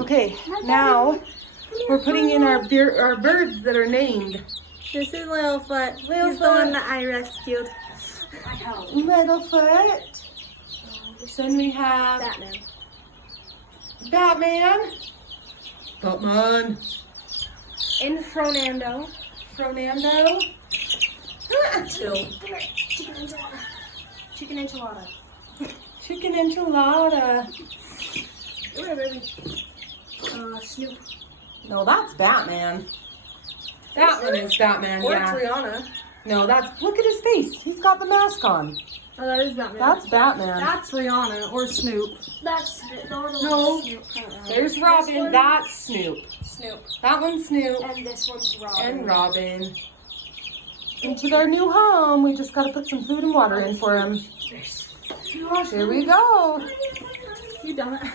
Okay, now we're putting in our birds that are named. This is Littlefoot. He's the Littlefoot. one that I rescued. Littlefoot. Then we have Batman. Batman. Batman. And Fronando. Fronando. Chicken enchilada. Chicken enchilada. Chicken enchilada. Ooh, baby. Snoop. No, that's Batman. That one is Batman, Or yeah. Rihanna. No, look at his face. He's got the mask on. Oh, that is Batman. That's Batman. That's Rihanna or Snoop. That's No. Snoop. There's Robin. That's Snoop. Snoop. That one's Snoop. And this one's Robin. And Robin. Into their new home. We just got to put some food and water in for him. Here we go. You done it.